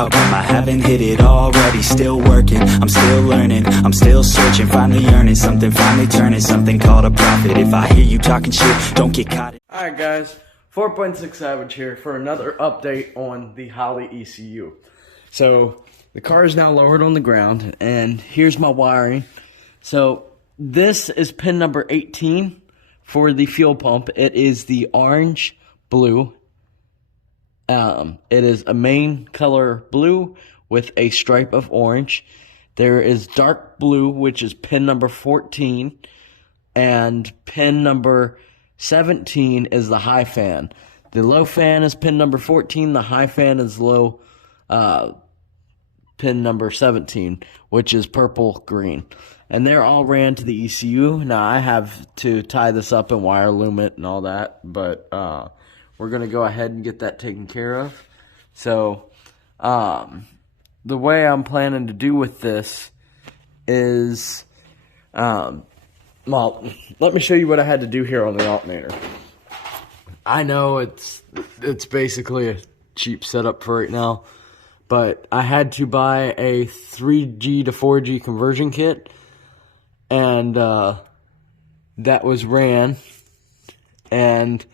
How come I haven't hit it already? Still working, I'm still learning, I'm still searching, finally earning something, finally turning something called a profit. If I hear you talking shit, don't get caught. Alright guys, 4.6 Savage here for another update on the Holley ECU. So, the car is now lowered on the ground, and here's my wiring. So, this is pin number 18 for the fuel pump. It is the orange blue. It is a main color blue with a stripe of orange. There is dark blue, which is pin number 14, and pin number 17 is the high fan. The low fan is pin number 14. The high fan is low pin number 17, which is purple green. And they're all ran to the ECU. Now, I have to tie this up and wire loom it and all that, but we're going to go ahead and get that taken care of. So, the way I'm planning to do with this is, well, let me show you what I had to do here on the alternator. I know it's basically a cheap setup for right now, but I had to buy a 3G to 4G conversion kit, and that was ran, and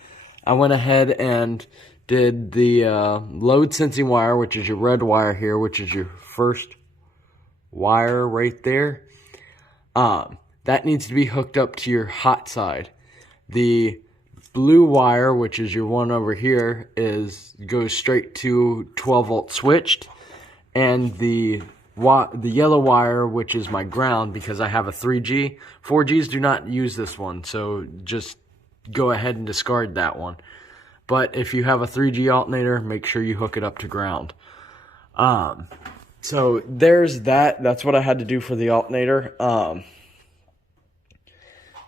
I went ahead and did the load sensing wire, which is your red wire here, which is your first wire right there. That needs to be hooked up to your hot side. The blue wire, which is your one over here, goes straight to 12 volt switched, and the yellow wire, which is my ground, because I have a 3G. 4Gs do not use this one, so just go ahead and discard that one. But if you have a 3G alternator, make sure you hook it up to ground. So there's that. That's what I had to do for the alternator. And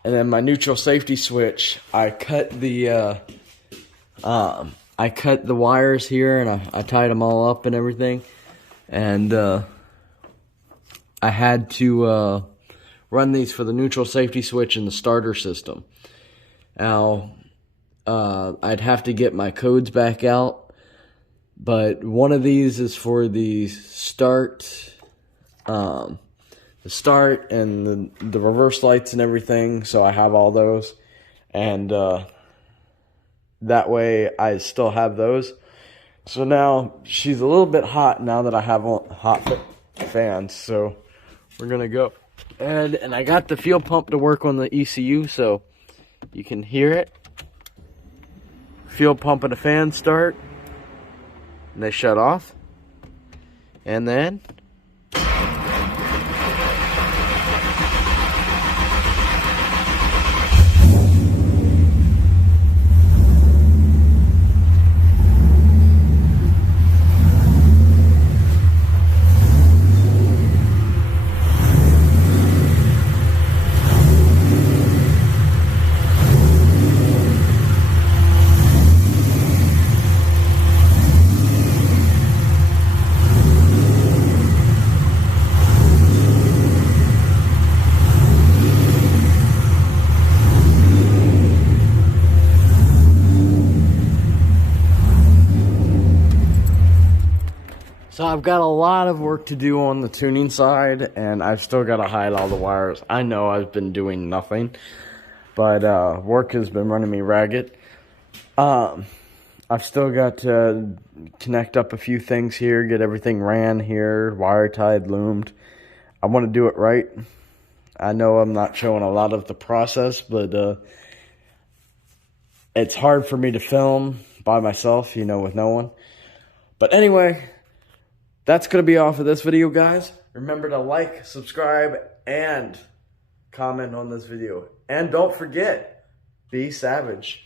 then my neutral safety switch, I cut the wires here, and I tied them all up and everything. And I had to run these for the neutral safety switch and the starter system. Now, I'd have to get my codes back out, but one of these is for the start, and the reverse lights and everything, so I have all those, and that way I still have those. So now she's a little bit hot now that I have hot fans, so we're gonna go ahead, and I got the fuel pump to work on the ECU, so you can hear it. Fuel pump and the fan start, and they shut off, and then so I've got a lot of work to do on the tuning side, and I've still got to hide all the wires. I know I've been doing nothing, but work has been running me ragged. I've still got to connect up a few things here, get everything ran here, wire tied, loomed. I want to do it right. I know I'm not showing a lot of the process, but it's hard for me to film by myself, you know, with no one. But anyway, that's going to be all for this video, guys. Remember to like, subscribe, and comment on this video. And don't forget, be savage.